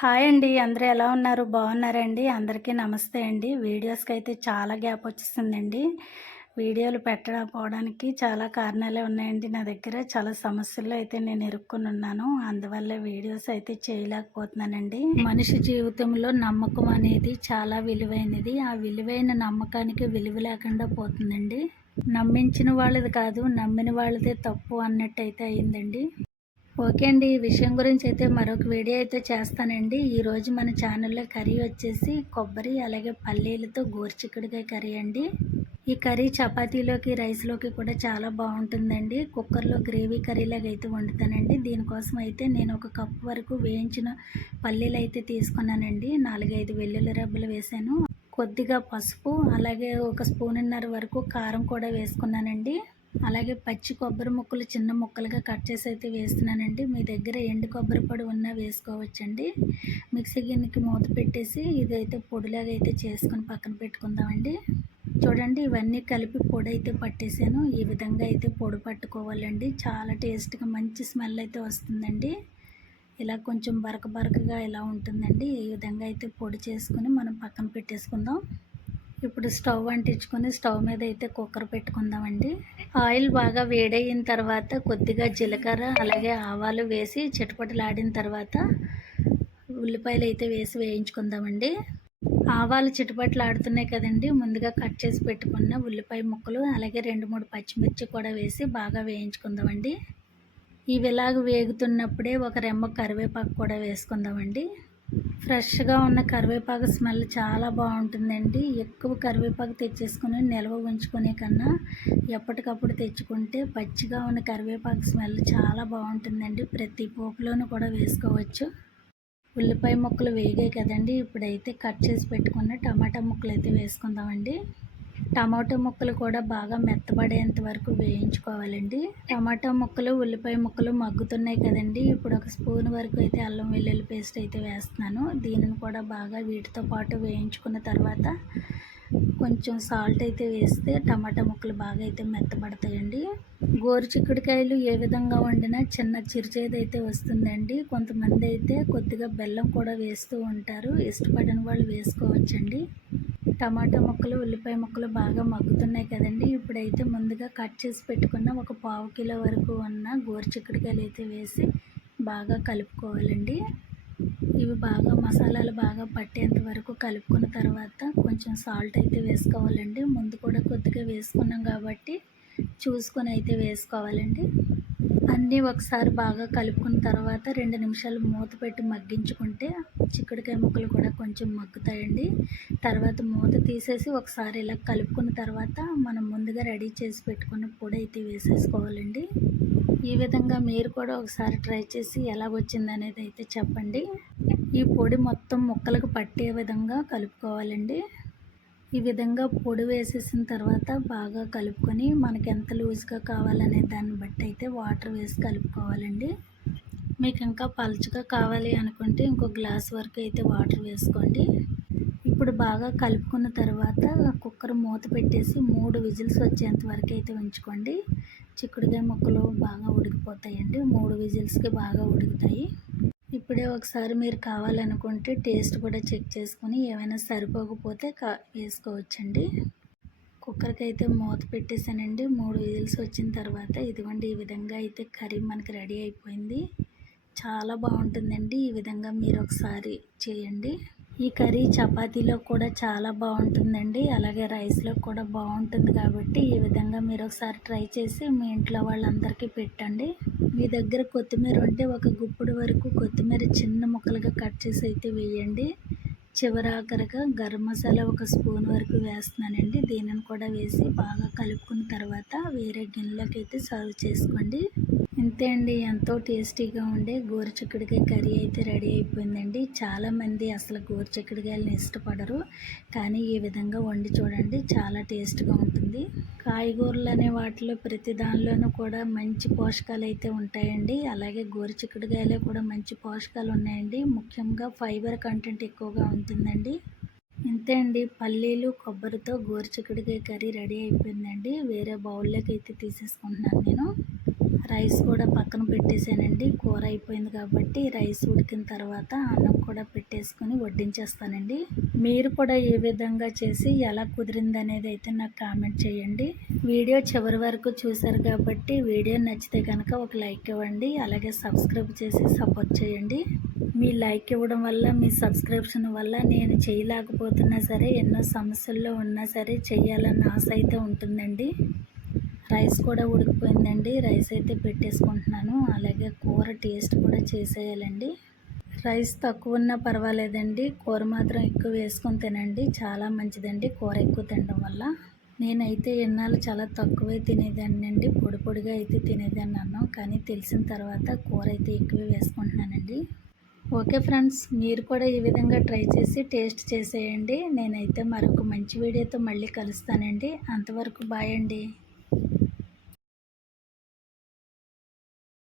Hi అండి. అందరూ ఎలా ఉన్నారు? బాగున్నారండి. అందరికీ నమస్తే అండి. వీడియోస్కి అయితే చాలా గ్యాప్ వచ్చేసిందండి. వీడియోలు పెట్టకపోవడానికి చాలా కారణాలే ఉన్నాయండి నా దగ్గర. చాలా సమస్యల్లో అయితే నేను ఇరుక్కుని ఉన్నాను. అందువల్ల వీడియోస్ అయితే చేయలేకపోతున్నానండి. మనిషి జీవితంలో నమ్మకం అనేది చాలా విలువైనది. ఆ విలువైన నమ్మకానికి విలువ లేకుండా పోతుందండి. నమ్మించిన వాళ్ళది కాదు నమ్మిన వాళ్ళదే తప్పు అన్నట్టయితే అయిందండి. ఓకే అండి. ఈ విషయం గురించి అయితే మరొక వీడియో అయితే చేస్తానండి. ఈరోజు మన ఛానల్లో కర్రీ వచ్చేసి కొబ్బరి అలాగే పల్లీలతో గోరుచిక్కుడుకాయ కర్రీ అండి. ఈ కర్రీ చపాతీలోకి రైస్లోకి కూడా చాలా బాగుంటుందండి. కుక్కర్లో గ్రేవీ కర్రీలాగా అయితే వండుతానండి. దీనికోసం అయితే నేను ఒక కప్ వరకు వేయించిన పల్లీలు అయితే తీసుకున్నానండి. నాలుగైదు వెల్లుల్లి రబ్బలు వేసాను కొద్దిగా పసుపు అలాగే ఒక స్పూన్నర వరకు కారం కూడా వేసుకున్నానండి. అలాగే పచ్చి కొబ్బరి ముక్కలు చిన్న ముక్కలుగా కట్ చేసి అయితే వేస్తున్నానండి. మీ దగ్గర ఎండు కొబ్బరి పొడి ఉన్నా వేసుకోవచ్చండి. మిక్సీ గిన్నెకి మూత పెట్టేసి ఇదైతే పొడిలాగా అయితే చేసుకొని పక్కన పెట్టుకుందామండి. చూడండి ఇవన్నీ కలిపి పొడి అయితే పట్టేసాను. ఈ విధంగా అయితే పొడి పట్టుకోవాలండి. చాలా టేస్ట్గా మంచి స్మెల్ అయితే వస్తుందండి. ఇలా కొంచెం బరక బరకగా ఇలా ఉంటుందండి. ఈ విధంగా అయితే పొడి చేసుకొని మనం పక్కన పెట్టేసుకుందాం. ఇప్పుడు స్టవ్ అంటించుకొని స్టవ్ మీద అయితే కుక్కర్ పెట్టుకుందామండి. ఆయిల్ బాగా వేడయిన తర్వాత కొద్దిగా జీలకర్ర అలాగే ఆవాలు వేసి చిటపటలాడిన తర్వాత ఉల్లిపాయలు అయితే వేసి వేయించుకుందామండి. ఆవాలు చిటపట్లు ఆడుతున్నాయి కదండి ముందుగా కట్ చేసి పెట్టుకున్న ఉల్లిపాయ ముక్కలు అలాగే రెండు మూడు పచ్చిమిర్చి కూడా వేసి బాగా వేయించుకుందామండి. ఇవి ఇలాగ వేగుతున్నప్పుడే ఒక రెమ్మ కరివేపాకు కూడా వేసుకుందామండి. ఫ్రెష్గా ఉన్న కరివేపాకు స్మెల్ చాలా బాగుంటుందండి. ఎక్కువ కరివేపాకు తెచ్చేసుకుని నిల్వ ఉంచుకునే కన్నా ఎప్పటికప్పుడు తెచ్చుకుంటే పచ్చిగా ఉన్న కరివేపాకు స్మెల్ చాలా బాగుంటుందండి. ప్రతి పోపులోనూ కూడా వేసుకోవచ్చు. ఉల్లిపాయ ముక్కలు వేగాయి కదండి. ఇప్పుడైతే కట్ చేసి పెట్టుకున్న టమాటా ముక్కలు అయితే వేసుకుందామండి. టమాటో ముక్కలు కూడా బాగా మెత్తబడేంత వరకు వేయించుకోవాలండి. టమాటో ముక్కలు ఉల్లిపాయ ముక్కలు మగ్గుతున్నాయి కదండి. ఇప్పుడు ఒక స్పూన్ వరకు అయితే అల్లం వెల్లుల్లి పేస్ట్ అయితే వేస్తున్నాను. దీనిని కూడా బాగా వీటితో పాటు వేయించుకున్న తర్వాత కొంచెం సాల్ట్ అయితే వేస్తే టమాటా ముక్కలు బాగా అయితే మెత్తబడతాయండి. గోరు చిక్కుడుకాయలు ఏ విధంగా వండినా చిన్న చిరుచేది అయితే వస్తుందండి. కొంతమంది అయితే కొద్దిగా బెల్లం కూడా వేస్తూ ఉంటారు. ఇష్టపడిన వాళ్ళు వేసుకోవచ్చండి. టమాటా ముక్కలు ఉల్లిపాయ ముక్కలు బాగా మగ్గుతున్నాయి కదండి. ఇప్పుడైతే ముందుగా కట్ చేసి పెట్టుకున్న ఒక పావు కిలో వరకు ఉన్న గోరుచిక్కుడుకాయలు అయితే వేసి బాగా కలుపుకోవాలండి. ఇవి బాగా మసాలాలు బాగా పట్టేంత వరకు కలుపుకున్న తర్వాత కొంచెం సాల్ట్ అయితే వేసుకోవాలండి. ముందు కూడా కొద్దిగా వేసుకున్నాం కాబట్టి చూసుకొని అయితే వేసుకోవాలండి. అన్నీ ఒకసారి బాగా కలుపుకున్న తర్వాత రెండు నిమిషాలు మూత పెట్టి మగ్గించుకుంటే చిక్కుడుకాయ ముక్కలు కూడా కొంచెం మగ్గుతాయండి. తర్వాత మూత తీసేసి ఒకసారి ఇలా కలుపుకున్న తర్వాత మనం ముందుగా రెడీ చేసి పెట్టుకున్న పొడి అయితే వేసేసుకోవాలండి. ఈ విధంగా మీరు కూడా ఒకసారి ట్రై చేసి ఎలా వచ్చింది అనేది అయితే చెప్పండి. ఈ పొడి మొత్తం ముక్కలకు పట్టే విధంగా కలుపుకోవాలండి. ఈ విధంగా పొడి వేసేసిన తర్వాత బాగా కలుపుకొని మనకి ఎంత లూజ్గా కావాలనే దాన్ని బట్టి అయితే వాటర్ వేసి కలుపుకోవాలండి. మీకు ఇంకా పలుచగా కావాలి అనుకుంటే ఇంకో గ్లాస్ వరకు అయితే వాటర్ వేసుకోండి. ఇప్పుడు బాగా కలుపుకున్న తర్వాత కుక్కర్ మూత పెట్టేసి మూడు విజిల్స్ వచ్చేంత వరకు అయితే ఉంచుకోండి. చిక్కుడుకాయ ముక్కలు బాగా ఉడికిపోతాయండి. మూడు విజిల్స్కి బాగా ఉడుకుతాయి. ఇప్పుడే ఒకసారి మీరు కావాలనుకుంటే టేస్ట్ కూడా చెక్ చేసుకొని ఏమైనా సరిపోకపోతే కా వేసుకోవచ్చండి. కుక్కర్కి అయితే మూత పెట్టేశానండి. మూడు విజిల్స్ వచ్చిన తర్వాత ఇదిగోండి ఈ విధంగా అయితే కర్రీ మనకి రెడీ అయిపోయింది. చాలా బాగుంటుందండి. ఈ విధంగా మీరు ఒకసారి చేయండి. ఈ కర్రీ చపాతీలో కూడా చాలా బాగుంటుందండి. అలాగే రైస్లో కూడా బాగుంటుంది కాబట్టి ఈ విధంగా మీరు ఒకసారి ట్రై చేసి మీ ఇంట్లో వాళ్ళందరికీ పెట్టండి. మీ దగ్గర కొత్తిమీర ఉంటే ఒక గుప్పుడు వరకు కొత్తిమీర చిన్న ముక్కలుగా కట్ చేసి అయితే వేయండి. చివరాఖరిగా గరం మసాలా ఒక స్పూన్ వరకు వేస్తున్నానండి. దీనిని కూడా వేసి బాగా కలుపుకున్న తర్వాత వేరే గిన్నెలోకి అయితే సర్వ్ చేసుకోండి. ఇంతే అండి. ఎంతో టేస్టీగా ఉండే గోరుచిక్కుడుకాయ కర్రీ అయితే రెడీ అయిపోయిందండి. చాలామంది అసలు గోరుచిక్కుడుకాయలను ఇష్టపడరు. కానీ ఈ విధంగా వండి చూడండి చాలా టేస్ట్గా ఉంటుంది. కాయగూరలు అనే వాటిలో ప్రతి దానిలోనూ కూడా మంచి పోషకాలు అయితే ఉంటాయండి. అలాగే గోరుచిక్కుడుకాయలో కూడా మంచి పోషకాలు ఉన్నాయండి. ముఖ్యంగా ఫైబర్ కంటెంట్ ఎక్కువగా ఉంటుందండి. ఇంతే అండి. పల్లీలు కొబ్బరితో గోరుచిక్కుడుకాయ కర్రీ రెడీ అయిపోయిందండి. వేరే బౌల్లోకి అయితే తీసేసుకుంటున్నాను నేను. రైస్ కూడా పక్కన పెట్టేశానండి. కూర అయిపోయింది కాబట్టి రైస్ ఉడికిన తర్వాత అన్నం కూడా పెట్టేసుకొని వడ్డించేస్తానండి. మీరు కూడా ఏ విధంగా చేసి ఎలా కుదిరింది అనేది అయితే నాకు కామెంట్ చేయండి. వీడియో చివరి వరకు చూశారు కాబట్టి వీడియో నచ్చితే కనుక ఒక లైక్ ఇవ్వండి. అలాగే సబ్స్క్రైబ్ చేసి సపోర్ట్ చేయండి. మీ లైక్ ఇవ్వడం వల్ల మీ సబ్స్క్రిప్షన్ వల్ల నేను చేయలేకపోతున్నా సరే ఎన్నో సమస్యల్లో ఉన్నా సరే చేయాలన్న ఆశ అయితే ఉంటుందండి. రైస్ కూడా ఉడికిపోయిందండి. రైస్ అయితే పెట్టేసుకుంటున్నాను. అలాగే కూర టేస్ట్ కూడా చేసేయాలండి. రైస్ తక్కువ ఉన్నా పర్వాలేదండి. కూర మాత్రం ఎక్కువ వేసుకొని తినండి. చాలా మంచిదండి కూర ఎక్కువ తినడం వల్ల. నేనైతే ఎన్నాళ్ళు చాలా తక్కువే తినేదాన్ని అండి. పొడి పొడిగా అయితే తినేదాన్ని అన్నాం కానీ తెలిసిన తర్వాత కూర అయితే ఎక్కువ వేసుకుంటున్నానండి. ఓకే ఫ్రెండ్స్ మీరు కూడా ఈ విధంగా ట్రై చేసి టేస్ట్ చేసేయండి. నేనైతే మరొక మంచి వీడియోతో మళ్ళీ కలుస్తానండి. అంతవరకు బాయ్ అండి.